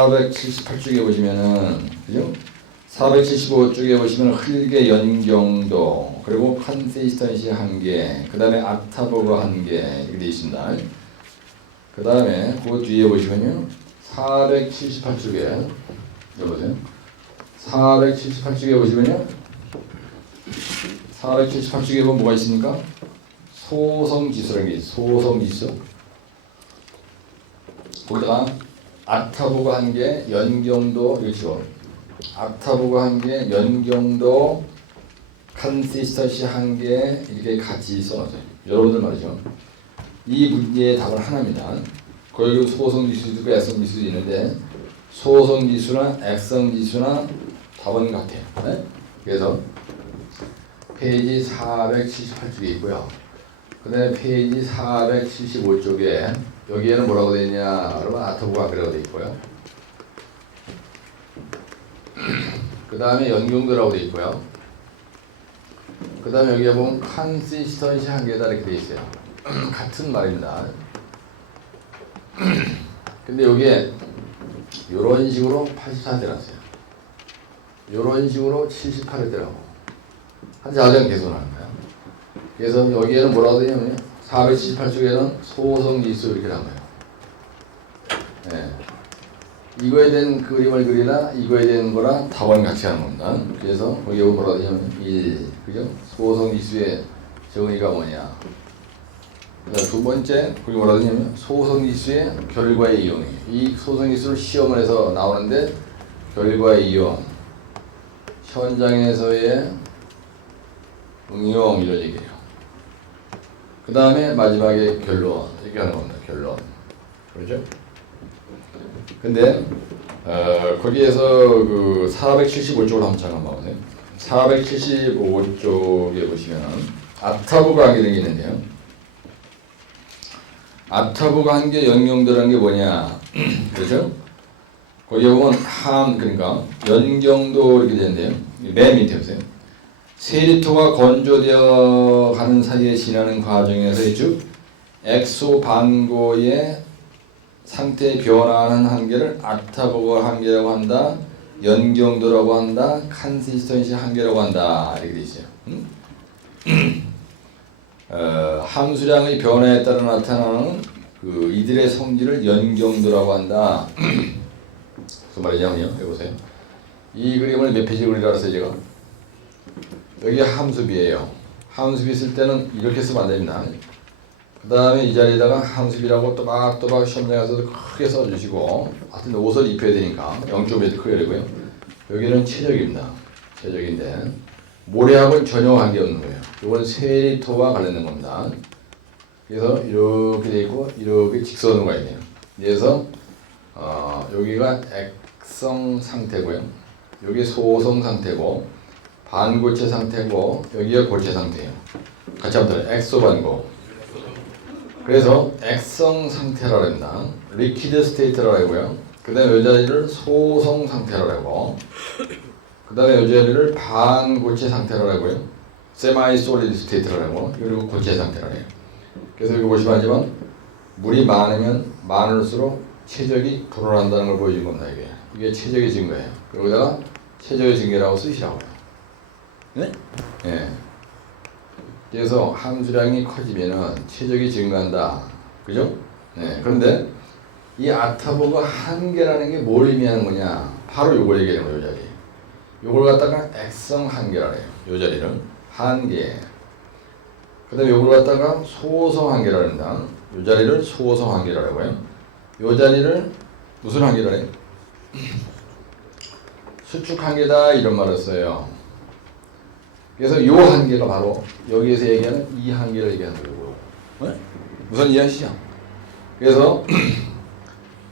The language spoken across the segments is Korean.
478쪽에 보시면은, 그죠? 475쪽에 보시면 흙의 연경도, 그리고 컨시스턴시 한계, 그 다음에 아타보그 한계, 이렇게 되어 있습니다. 그 다음에 그 뒤에 보시면요. 478쪽에, 여보세요? 478쪽에 보시면요. 478쪽에 보면 뭐가 있습니까? 소성지수라는 게 있어요. 소성지수. 거기다가 아타보그 한계, 연경도, 그렇죠. 아타보그 한계, 연경도, 컨시스턴시 한계 이렇게 같이 써놨어요. 여러분들 말이죠. 이 문제의 답은 하나입니다. 거기 소성지수도 있고 액성지수도 있는데 소성지수나 액성지수나 답은 같아요. 네? 그래서 페이지 478쪽에 있고요. 그 다음에 페이지 475쪽에 여기에는 뭐라고 되어 있냐? 여러분 아타보그 한계라고 되어 있고요. 그 다음에 연경도라고 되어 있고요. 그 다음에 여기에 보면 컨시스턴시 한계다 이렇게 되어 있어요. 같은 말입니다. 근데 여기에 이런 식으로 84를 떼놨어요. 이런 식으로 78을 떼라고 한 자리는 계속 나는 거예요. 그래서 여기에는 뭐라고 되냐면요. 478쪽에는 소성지수 이렇게 나와요. 네. 이거에 대한 그림을 그리나 이거에 대한 거랑 답은 같이 하는 겁니다. 그래서 거기에 뭐라고 되냐면 1, 그죠? 소성지수의 정의가 뭐냐. 두 번째, 거기 뭐라고 되냐면 소성지수의 결과의 이용. 이 소성지수를 시험을 해서 나오는데 결과의 이용, 현장에서의 응용 이런 얘기예요. 그 다음에 마지막에 결론 이렇게 하는 겁니다. 결론. 그렇죠? 근데 거기에서 그 475쪽을 한번 잠깐 봐보세요. 475쪽에 보시면 아타보그 한계라는 게 있는데요. 아타보그 한계 연경도라는 게 뭐냐? 그렇죠? 거기에 보면 그러니까 연경도 이렇게 되는데요. 맨 밑에 보세요. 세리토가 건조되어 가는 사이에 지나는 과정에서 즉 엑소 반고의 상태 변화하는 한계를 아타보그 한계라고 한다. 연경도라고 한다. 컨시스턴시 한계라고 한다. 이렇게 돼 있어요. 함수량의 변화에 따라 나타나는 그 이들의 성질을 연경도라고 한다. 무슨 말이냐면요. 해보세요. 이 그림을 몇 페이지 그리라 그랬어요 제가. 여기 함수비예요. 함수비 쓸 때는 이렇게 쓰면 안 됩니다. 그 다음에 이 자리에다가 함수비라고 또박또박 시험장에서도 크게 써주시고, 하여튼 옷을 입혀야 되니까 0.5m 크게 되고요. 여기는 최적입니다. 최적인데 모래하고는 전혀 관계없는 거예요. 이건 세리토와 관련된 겁니다. 그래서 이렇게 돼 있고 이렇게 직선으로 가야 돼요. 그래서 여기가 액성 상태고요. 여기 소성 상태고 반고체 상태고 여기가 고체 상태예요. 같이 한번 더 엑소 반고. 그래서 액성 상태라고 합니다. 리퀴드 스테이트라고 하고요. 그 다음에 이 자리를 소성 상태라고 하고, 그 다음에 이 자리를 반고체 상태라고 하고요. 세마이 솔리드 스테이트라고 하고, 그리고 고체 상태라고 해요. 그래서 여기 보시면 하지만 물이 많으면 많을수록 최적이 불어난다는 걸 보여준 겁니다. 이게 최적의 증거예요. 여기다가 최적의 증거라고 쓰시라고요. 네? 예. 그래서 함수량이 커지면은 최적이 증가한다. 그죠? 네. 그런데 이 아타보그 한계라는 게 뭘 의미하는 거냐? 바로 요걸 얘기하는 거예요, 요 자리. 요걸 갖다가 액성 한계라 해요. 요 자리는 한계. 그 다음에 요걸 갖다가 소성 한계라 합니다. 요 자리를 소성 한계라고 해요. 요 자리를 무슨 한계라 해요? 수축 한계다 이런 말을 써요. 그래서 요 한계가 바로 여기에서 얘기하는 이 한계를 얘기하는 거고. 네? 무슨 이해하시죠? 그래서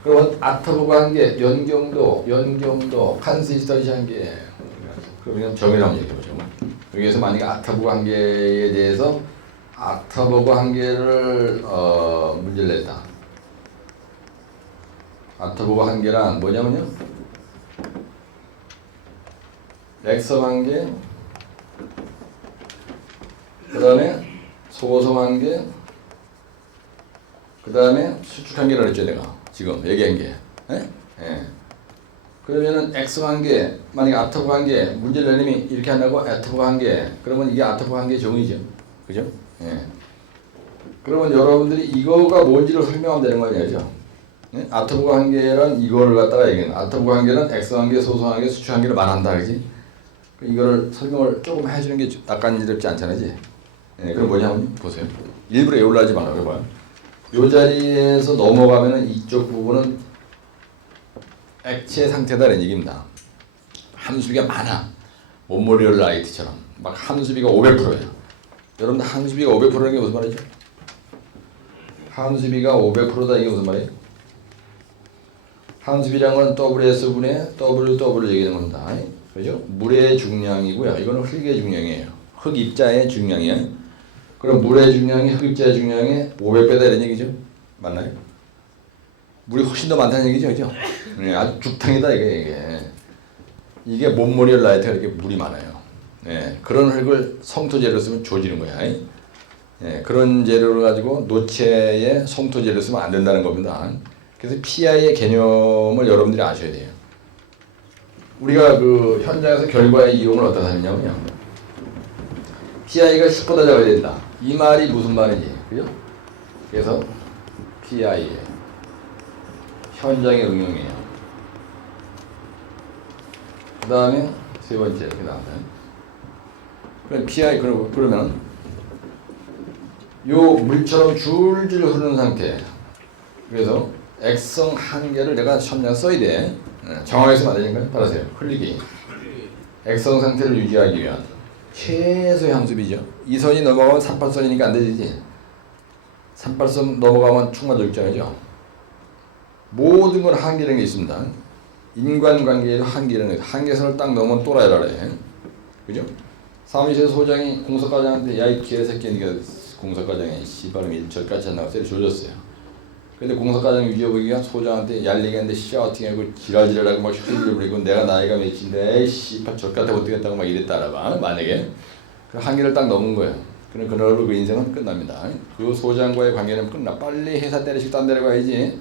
그러면 아타보그 한계, 연경도, 컨시스턴시 한계. 그러면 정의를 한번 얘기해보죠. 여기에서 만약에 아타보그 한계에 대해서 아타보그 한계를 문제를 냈다. 아타보그 한계란 뭐냐면요. 액성 한계, 그 다음에 소성 한계, 그 다음에 수축 한계라고 했죠 내가 지금 얘기한 게. 예? 예. 그러면은 x 관계, 만약에 아토브 관계, 문제를 내님이 이렇게 한다고 아토브 관계, 그러면 이게 아토브 관계 정의죠. 그죠? 예. 그러면 여러분들이 이거가 뭔지를 설명하면 되는 거 아니죠? 예? 아토브 관계란 이거를 갖다가 얘기해요. 아토브 관계는 x 관계, 소수 관계, 수축 관계를 말한다, 그지? 이거를 설명을 조금 해주는 게 낯간지럽지 않잖아요, 그지? 예, 그럼 뭐냐면 보세요. 일부러 애올라지 말라고 해봐요. 이 자리에서 넘어가면은 이쪽 부분은 액체 상태다 이런 얘기입니다. 함수비가 많아. 몬모리얼 라이트처럼 막 함수비가 500%예요. 여러분들 함수비가 500%라는 게 무슨 말이죠? 함수비가 500%다 이게 무슨 말이에요? 함수비란 건 WS분의 WW를 얘기하는 겁니다. 그죠? 물의 중량이고요. 이거는 흙의 중량이에요. 흙 입자의 중량이에요. 그럼 물의 중량이 흙 입자의 중량의 500배다 이런 얘기죠? 맞나요? 물이 훨씬 더 많다는 얘기죠, 그죠? 네, 아주 죽탕이다 이게 몬모리얼 라이트가 이렇게 물이 많아요. 네, 그런 흙을 성토 재료로 쓰면 조지는 거야. 네, 그런 재료를 가지고 노체에 성토 재료를 쓰면 안 된다는 겁니다. 그래서 PI의 개념을 여러분들이 아셔야 돼요. 우리가 그 현장에서 결과의 이용을 어디다 하느냐면요. PI가 10보다 작아야 된다. 이 말이 무슨 말인지, 그죠? 그래서 PI의 현장의 응용이에요. 그 다음에 세 번째, 그 다음에 그럼 PI 그러면 요 물처럼 줄줄 흐르는 상태. 그래서 액성 한 개를 내가 현장 써야 돼. 정확하게 쓰면 안 되니까요. 따라하세요. 흘리기. 액성 상태를 유지하기 위한 최소의 함수비죠. 이 선이 넘어가면 38선이니까 안 되지. 38선 넘어가면 충만절정이죠. 모든 건 한계라는 게 있습니다. 인간관계에도 한계라는 게 한계선을 딱 넘으면 또라이라 그래. 그죠? 사무실 소장이 공석과장한테 야 이 개새끼 니가 공석과장이 씨발음이 저까지 안 나와 때려 졸렸어요. 근데 공석과장 유지해보기가 소장한테 얄리겠는데 샤우팅하고 지랄지랄하고 막 휘둘려 버리고 내가 나이가 몇인데 에이 씨발 저같아 못되겠다고 막 이랬다라봐. 만약에 그 한계를 딱 넘은 거예요. 그럼 그날로 그 인생은 끝납니다. 그 소장과의 관계는 끝나. 빨리 회사 때리시고 딴 데로 가야지.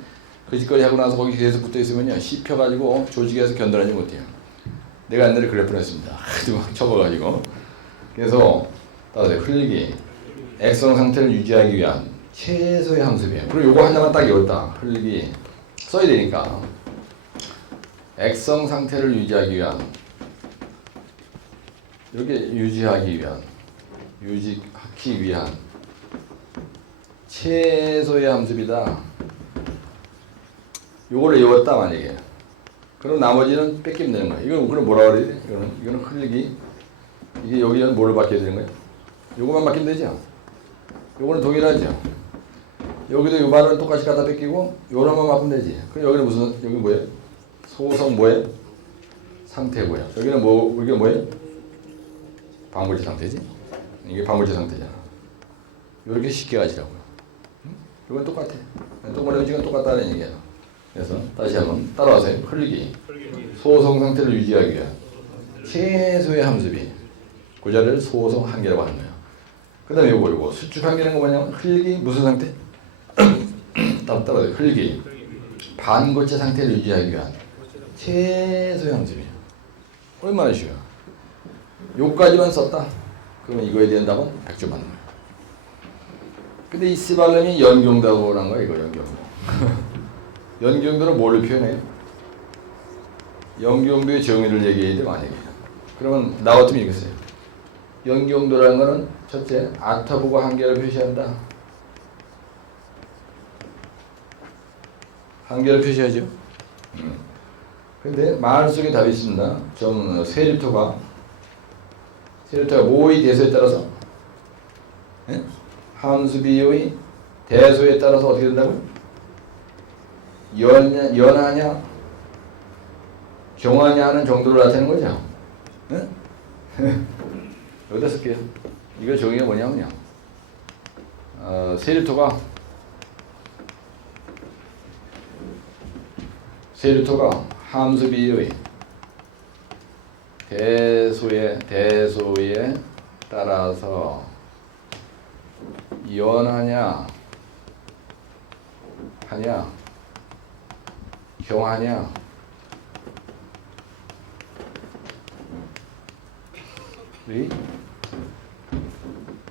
그 짓거리 하고 나서 거기 계속 붙어있으면요 씹혀가지고 조직에서 견뎌내지 못해요. 내가 옛날에 그럴 뻔했습니다. 하도 막 쳐봐가지고. 그래서 따라서 흘리기 액성 상태를 유지하기 위한 최소의 함수비예요. 그리고 요거 하나만 딱 외웠다. 흘리기 써야 되니까 액성 상태를 유지하기 위한 이렇게 유지하기 위한 최소의 함수비다. 요거를 외웠다 만약에. 그럼 나머지는 뺏기면 되는 거야. 이건 그럼 뭐라 그래야 돼? 이거는 흘리기. 이게 여기는 뭘로 바뀌어야 되는 거야? 요거만 바뀌면 되죠. 요거는 동일하죠. 여기도 요 말은 똑같이 갖다 뺏기고 요런만 바꾸면 되지. 그럼 여기는 무슨 여기 뭐예요? 소성 뭐예요? 상태고요. 여기는 뭐 이게 뭐예요? 방물질 상태지. 이게 방물질 상태잖아. 요렇게 쉽게 가시라고요. 이건 똑같아. 똑같은 의지가 똑같다는 얘기야. 그래서 다시 한번 따라와서요. 흘리기. 소성 상태를 유지하기 위한 최소의 함수비. 그 자리를 소성 한계라고 하는 거예요. 그 다음에 요거 수축 한계는 뭐냐면 흘리기 무슨 상태? 따라와요. 흘리기. 반고체 상태를 유지하기 위한 최소의 함수비. 얼마나 쉬워요. 요까지만 썼다. 그러면 이거에 대한 답은 100점 받는 거예요. 근데 이 스발렘이 연경도라는 거야, 이거 연경도. 연경도는 뭐를 표현해요? 연경도의 정의를 얘기해야 돼, 만약에. 그러면 나 같으면 이렇게 써요. 연경도라는 거는 첫째, 아토브가 한계를 표시한다. 한계를 표시하죠. 근데 말 속에 답이 있습니다. 좀 세리토가 모의 대소에 따라서 함수비의 대소에 따라서 어떻게 된다고요? 연하냐 경하냐 하는 정도를 나타내는 거죠. 네? 여기다 쓸게요. 이거 정의가 뭐냐면요. 세리토가 함수비의 대소에 따라서 연하냐 경하냐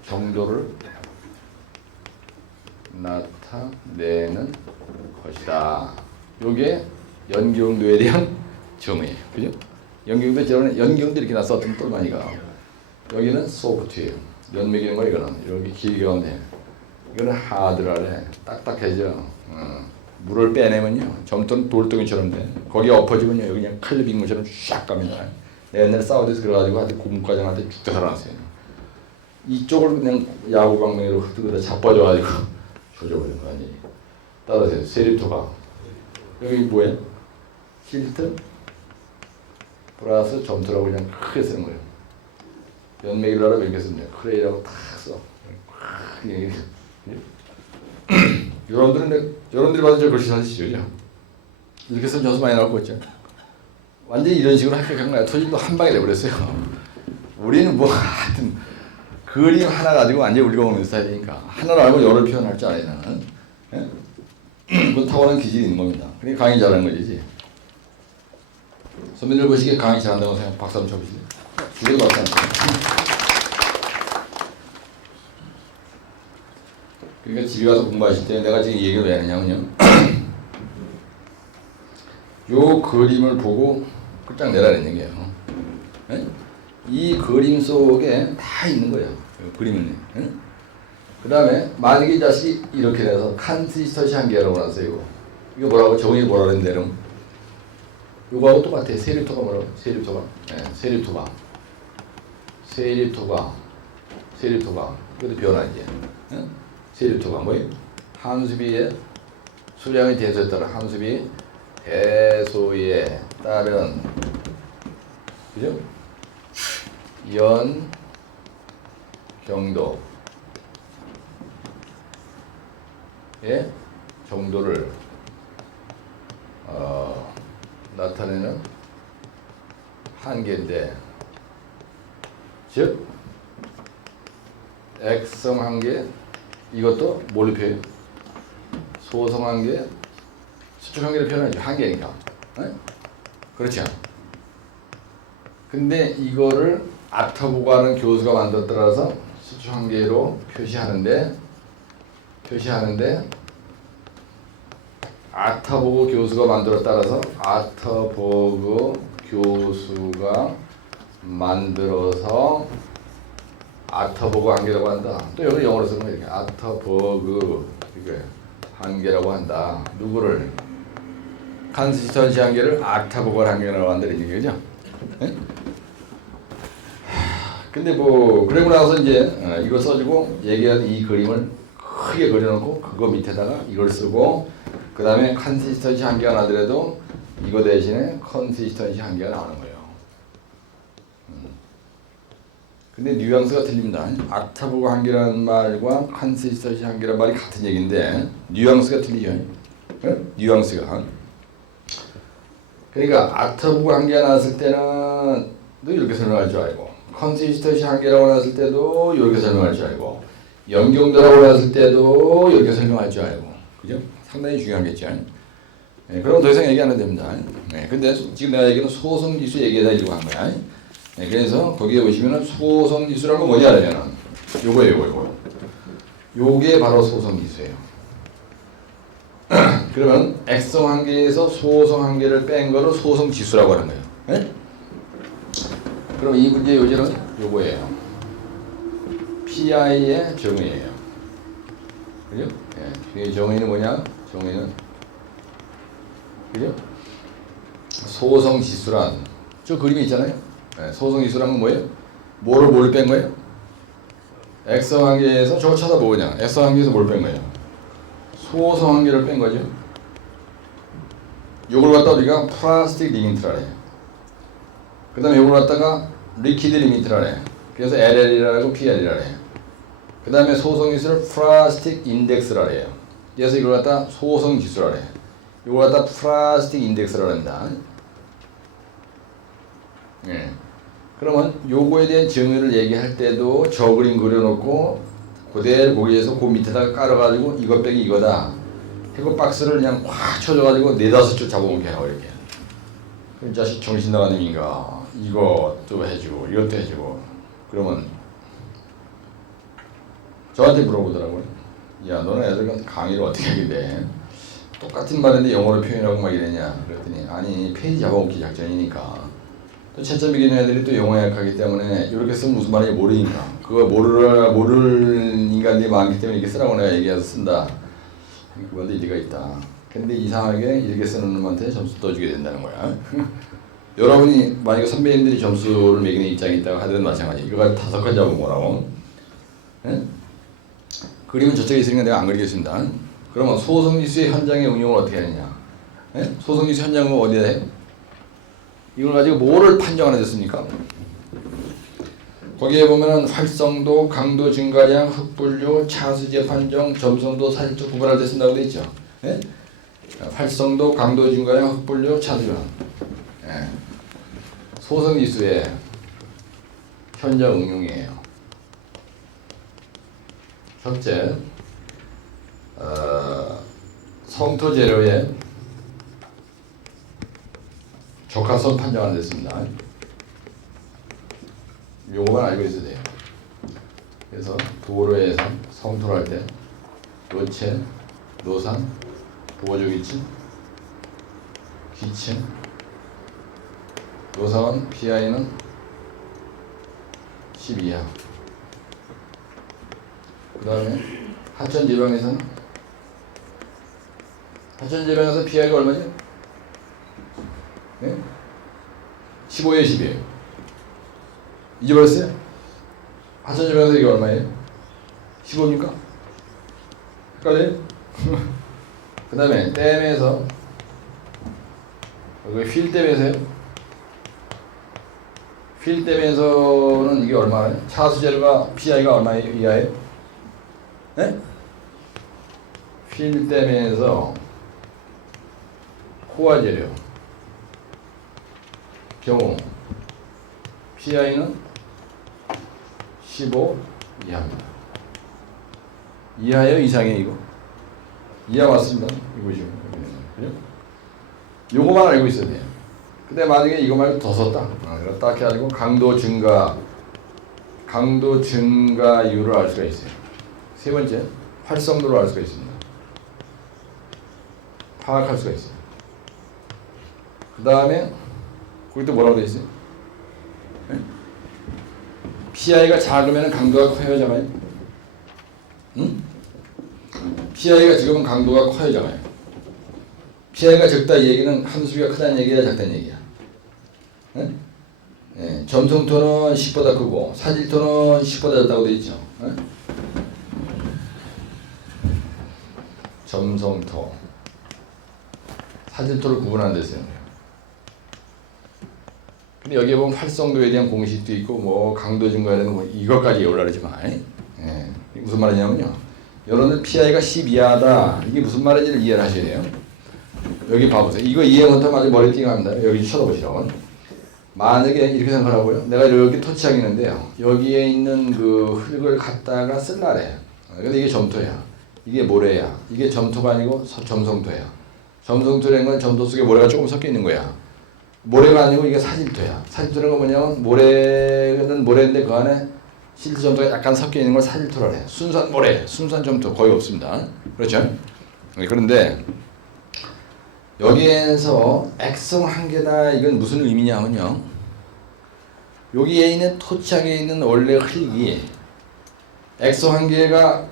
정도를 나타내는 것이다. 요게 연경도에 대한 정의예요. 그죠? 연경도 저는 연경도 이렇게 나왔으면 또 많이 가. 여기는 소프트웨어. 연맥이는 거 이거는 이렇게 길게 가면 돼. 이거는 하드라래. 딱딱해져. 물을 빼내면요 점토는 돌덩이처럼 돼. 거기 엎어지면요 여기 그냥 칼로 빈 것처럼 쫙 갑니다. 옛날에 사우디에서 그래가지고 한테 고문과장한테 죽다 살아났어요. 이쪽을 그냥 야구 방망이로 흩어다 자빠져가지고 조져버린 거 아니에요. 따라서 세립토가 여기 뭐예요? 실트 플러스 점토라고 그냥 크게 쓰는 거예요. 연맥이라고 이렇게 쓰면 크레이라고 탁 써. 여러분들이 봐도 저 글씨 사시죠? 이렇게 쓰면 점수 많이 나올 거 있죠? 완전히 이런 식으로 합격한 거야. 토질도 한 방에 내버렸어요. 우리는 뭐 하여튼 그림 하나 가지고 완전히 우리가 먹는 스타일이니까 하나를 알고 여러 표현할 줄 알아야 나는. 그건 타고난 기질이 있는 겁니다. 그러니까 강의 잘하는 거지. 선배들 보시기에 강의 잘한다고 생각 박수 한번 쳐보시죠. 두개도 박수 한번 쳐보시죠. 그러니까 집에 가서 공부하실 때 내가 지금 얘기를 왜 하느냐면요. 요 그림을 보고 끝장내라는 얘기예요. 네? 이 그림 속에 다 있는 거예요. 그림은. 네? 그 다음에 만약에 이 자식이 이렇게 돼서 칸시스터시 한계라고 나왔어요. 이거 뭐라고 정의 뭐라 그랬는데 그럼 요거하고 똑같아. 세립토가 뭐라고? 세립토가. 네, 세립토가. 이것도 변화이지. 네? 세립토가 뭐예요? 함수비의 수량의 대소에 따라 함수비 대소에 따른 그죠? 연경도의 정도를 나타내는 한계인데 즉 액성 한계 이것도 뭘로 표현해요? 소성 한계 수축 한계를 표현하죠. 한계니까. 네? 그렇죠. 근데 이거를 아타보고 하는 교수가 만들었더라서 수축 한계로 표시하는데 아타보고 교수가 만들었다라서 아타보그 교수가 만들어서 아타보그 한계라고 한다. 또 여기 영어로 쓰는 거 이렇게 아타보그 이게 한계라고 한다. 누구를? 칸시스턴시 한계를 아타보그 한계라고 한다는 얘기죠. 네? 근데 뭐 그러고 나서 이제 이거 써주고 얘기한 이 그림을 크게 그려놓고 그거 밑에다가 이걸 쓰고 그 다음에 컨시스턴시 한계가 나더라도 이거 대신에 컨시스턴시 한계가 나오는 거예요. 근데 뉘앙스가 틀립니다. 아타보그 한계라는 말과 컨시스턴시 한계라는 말이 같은 얘기인데 뉘앙스가 틀리죠. 네? 뉘앙스가. 그러니까 아타보그 한계가 나왔을 때는 또 이렇게 설명할 줄 알고 컨시스턴시 한계라고 나왔을 때도 이렇게 설명할 줄 알고 연경도라고 나왔을 때도 이렇게 설명할 줄 알고 그죠? 상당히 중요하겠죠. 네, 그럼 더 이상 얘기 안 해도 됩니다. 네, 근데 지금 내가 얘기는 소성지수 얘기해달라고 한 거야. 네, 그래서 거기에 보시면은 소성지수라는 건 뭐냐 하면은 요거예요. 요게 바로 소성지수예요. 그러면 액성 한계에서 소성 한계를 뺀 거를 소성지수라고 하는 거예요. 네? 그럼 이 문제의 요지는 요거예요. PI의 정의예요. 그죠? 예, 정의는 뭐냐? 정의는 그죠? 소성지수란 저 그림이 있잖아요. 네, 소성지수란 건 뭐예요? 뭘 뺀 거예요? 액성 한계에서 저거 쳐다보고 그냥 액성 한계에서 뭘 뺀 거예요? 소성 한계를 뺀 거죠. 요걸 갖다 우리가 플라스틱 리미트라 해요. 그 다음에 요걸 갖다가 리퀴드 리미트라 해요. 그래서 LL이라고 PL이라 해요. 그 다음에 소성지수를 플라스틱 인덱스라 해요. 그래서 이걸 갖다 소성지수라 해요. 이걸 갖다 플라스틱 인덱스라 합니다. 예. 그러면 요거에 대한 정의를 얘기할 때도 저 그림 그려놓고 그대로 거기에서 그 밑에다가 깔아가지고 이것 빼기 이거다. 해고 박스를 그냥 확 쳐줘가지고 4-5줄 잡아먹게 해요. 이렇게. 이 자식 정신 나간 놈인가. 이것도 해주고 이것도 해주고 그러면 저한테 물어보더라고요. 야, 너는 애들한테 강의를 어떻게 하게 돼? 똑같은 말인데 영어로 표현하고 막 이러냐? 그랬더니 아니 페이지 잡아먹기 작전이니까. 또 채점이긴 애들이 또 영어에 약하기 때문에 이렇게 쓰면 무슨 말인지 모르니까 그거 모를 인간들이 많기 때문에 이렇게 쓰라고 내가 얘기해서 쓴다. 그건데 일리가 있다. 근데 이상하게 이렇게 쓰는 놈한테 점수 떠주게 된다는 거야. 여러분이 만약에 선배님들이 점수를 매기는 입장에 있다고 하더라도 마찬가지. 이거 가지고 5칸 잡은 거라고. 예? 그림은 저쪽에 있으니까 내가 안 그리겠습니다. 그러면 소성지수의 현장의 응용을 어떻게 하느냐? 예? 소성지수 현장은 어디에 해요? 이걸 가지고 뭐를 판정하는 됐습니까? 거기에 보면은 활성도, 강도 증가량, 흑분류, 차수제 판정, 점성도, 사실적 구분할 때 쓴다고 돼 있죠. 예? 활성도, 강도 증가량, 흑분류, 차수제. 예. 소성지수의 현장 응용이에요. 첫째, 성토 재료의 적합성 판정하는 데 있습니다. 요거만 알고 있어야 돼요. 그래서 도로에서 성토를 할 때 노체, 노산, 보조기층, 기층, 노사원 PI는 10 이하. 그 다음에 하천지방에서는 하천지방에서 PI가 얼마죠? 네? 15에 10이에요. 잊어버렸어요? 하천지방에서 이게 얼마예요? 15입니까? 헷갈려요? 그 다음에 댐에서 여기 휠댐에서요? 휠댐에서는 이게 얼마예요? 차수재료가 PI가 얼마 이하예요? 네? 휠댐에서 코어 재료 경우 PI는 15 이하입니다. 이하예요? 이상이에요? 이거? 이하 맞습니다. 이거 보시면 그죠? 요거만 알고 있어야 돼요. 근데 만약에 이거 말고 더 썼다. 딱히 아니고 강도 증가율을 알 수가 있어요. 세 번째, 활성도를 알 수가 있습니다. 파악할 수가 있어요. 그 다음에 거기 또 뭐라고 돼 있어요? 네? PI가 작으면 강도가 커요, 작아요? 응? PI가 지금은 강도가 커요, 작아요? PI가 적다 이 얘기는 함수비가 크다는 얘기야, 작다는 얘기야? 네? 네, 점성토는 10보다 크고 사질토는 10보다 작다고 돼 있죠. 네? 점성토, 사질토를 구분하는 데 쓰는 거예요. 근데 여기에 보면 활성도에 대한 공식도 있고 뭐 강도 증가에 대한 뭐 이것까지 올라가지 마. 예. 무슨 말이냐면요. 여러분들 PI가 10 이하다. 이게 무슨 말인지를 이해를 하셔야 돼요. 여기 봐보세요. 이거 이해 못하면 아주 머리 띵합니다. 여기 쳐다보시라고. 만약에 이렇게 생각하라고요. 내가 이렇게 토치하고 있는데요. 여기에 있는 그 흙을 갖다가 쓸라래. 근데 이게 점토야. 이게 모래야. 이게 점토가 아니고 점성토야. 점성토라는 건 점토 속에 모래가 조금 섞여 있는 거야. 모래가 아니고 이게 사질토야. 사질토라는 건 뭐냐면 모래는 모래인데 그 안에 실트 점토가 약간 섞여 있는 걸 사질토라 해. 순수한 모래, 순수한 점토 거의 없습니다. 그렇죠? 그런데 여기에서 액성 한계다 이건 무슨 의미냐면요. 여기에 있는 토착에 있는 원래 흙이 액성 한계가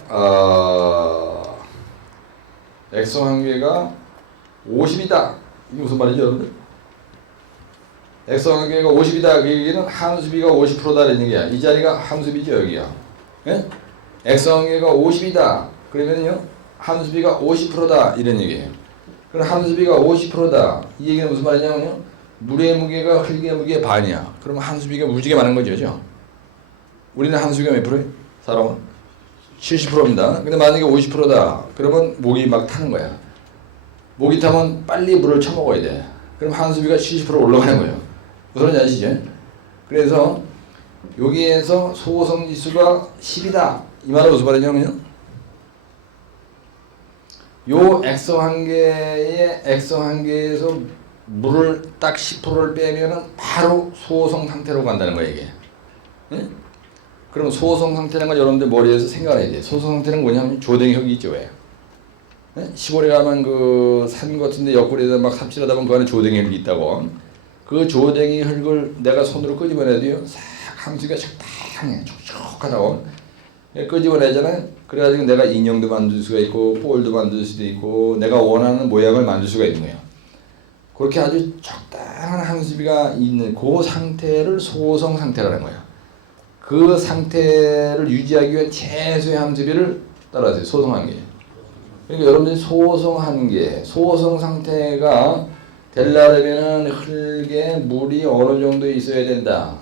50이다. 이게 무슨 말이죠, 여러분들? 액성 한계가 50이다. 그 얘기는 함수비가 50%다라는 얘기야. 이 자리가 함수비죠, 여기야. 예? 액성 한계가 50이다. 그러면요, 함수비가 50%다 이런 얘기예요. 그럼 함수비가 50%다. 이 얘기는 무슨 말이냐면요. 물의 무게가 흙의 무게의 반이야. 그러면 함수비가 무지개 많은 거죠. 그죠? 우리는 함수비가 몇 프로예요? 사람은? 70%입니다. 근데 만약에 50%다. 그러면 목이 막 타는 거야. 목이 타면 빨리 물을 처먹어야 돼. 그럼 함수비가 70% 올라가는 거예요. 무슨 말인지 아시죠? 그래서 여기에서 소성지수가 10이다. 이 말은 무슨 말이냐면요. 요 액성 한계에서 물을 딱 10%를 빼면은 바로 소성 상태로 간다는 거예요, 이게. 네? 그럼 소성 상태라는 걸 여러분들 머리에서 생각을 해야 돼요. 소성 상태는 뭐냐면 조댕이 흙이 있죠. 왜? 네? 시골에 가면 그 산 같은데 옆구리에다 막 삽질하다 보면 그 안에 조댕이 흙이 있다고. 그 조댕이 흙을 내가 손으로 끄집어내도요. 싹 함수가 적당해. 촉촉하다고. 끄집어내잖아요. 그래가지고 내가 인형도 만들 수가 있고 볼도 만들 수도 있고 내가 원하는 모양을 만들 수가 있는 거예요. 그렇게 아주 적당한 함수비가 있는 그 상태를 소성 상태라는 거예요. 그 상태를 유지하기 위한 최소의 함수비를 따라하세요. 소성 한계. 그러니까 여러분들이 소성 한계, 소성 상태가 되려면 흙에 물이 어느 정도 있어야 된다.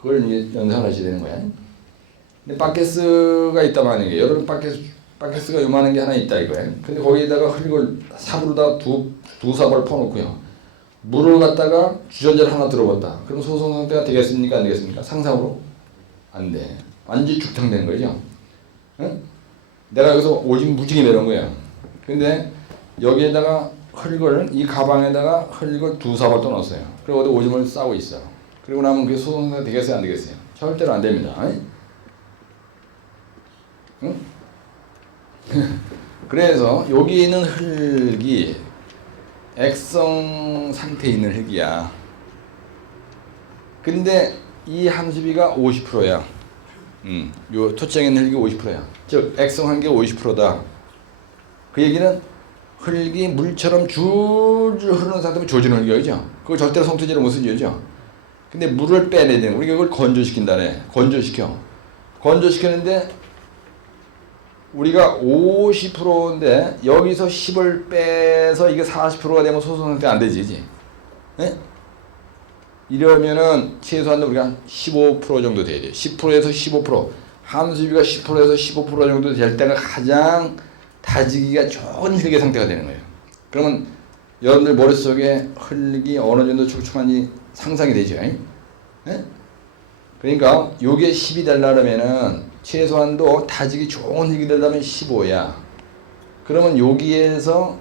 그걸 이제 연상하셔야 되는 거야. 근데 바켓스가 있단 말이에요. 여러분 바켓스가 요만한 게 하나 있다 이거예요. 근데 거기에다가 흙을 삽으로다 두 삽을 퍼놓고요. 물을 갖다가 주전자를 하나 들어봤다. 그럼 소성 상태가 되겠습니까? 안 되겠습니까? 상상으로? 안 돼. 완전히 죽탕된 거죠. 응? 내가 여기서 오줌 무지개 내놓은 거예요. 근데 여기에다가 흙을 이 가방에다가 흙을 두 삽을 또 넣었어요. 그리고 오줌을 싸고 있어. 그리고 나면 그게 소성 상태가 되겠어요? 안 되겠어요? 절대로 안 됩니다. 응? 그래서 여기 있는 흙이 액성 상태에 있는 흙이야. 근데 이 함수비가 50%야. 요 토장에 있는 흙이 50%야. 즉 액성한 게 50%다. 그 얘기는 흙이 물처럼 줄줄 흐르는 상태면 조지는 흙이죠. 그거 절대로 성토지를 못 쓰죠. 근데 물을 빼내야 되는 우리가 그걸 건조시킨다네. 건조시켰는데 우리가 50%인데 여기서 10을 빼서 이게 40%가 되면 소성 상태 안 되지, 그지? 네? 이러면은 최소한 우리가 15% 정도 돼야 돼요. 10%에서 15%. 함수비가 10%에서 15% 정도 될 때가 가장 다지기가 좋은 흙의 상태가 되는 거예요. 그러면 여러분들 머릿속에 흙이 어느 정도 촉촉한지 상상이 되죠. 네? 그러니까 요게 10이 되려면은 최소한도 다지기 좋은 흙이 되려면 15야. 그러면 여기에서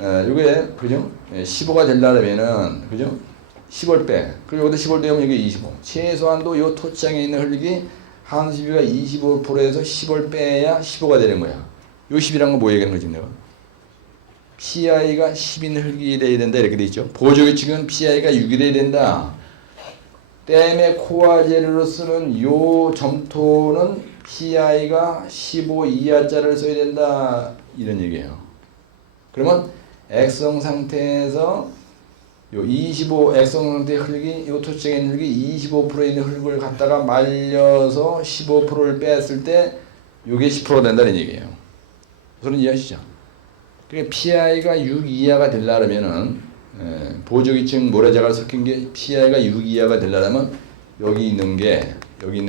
요게 그죠? 15가 되려면은 그죠? 10을 빼. 그리고 여기다 10을 빼면 여기 25. 최소한도 요 토장에 있는 흙이 함수비가 25%에서 10을 빼야 15가 되는 거야. 요 10이란 건 뭐 얘기하는 거지 내가? PI가 10인 흙이 돼야 된다 이렇게 돼 있죠. 보조규칙은 PI가 6이 돼야 된다. 댐의 코어 재료로 쓰는 요 점토는 PI가 15 이하자를 써야 된다 이런 얘기예요. 그러면 액성 상태에서 요 25 액성 상태 흙이 요 토층에 있는 흙이 25% 있는 흙을 갖다가 말려서 15%를 뺐을 때 요게 10% 된다는 얘기예요. 무슨 이해하시죠? 그러니까 PI가 6 이하가 되려면은 보조기층 모래자갈 섞인 게 PI가 6 이하가 되려면 여기 있는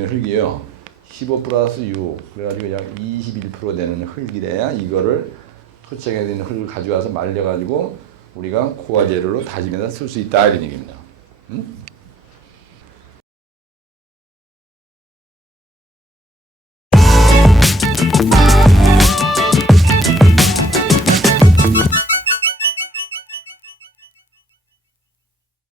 흙이요 15 플러스 6 그래가지고 약 21% 되는 흙이래야 이거를 토착에 있는 흙을 가져와서 말려가지고 우리가 코어 재료로 다지면서 쓸 수 있다 이런 얘기입니다. 응?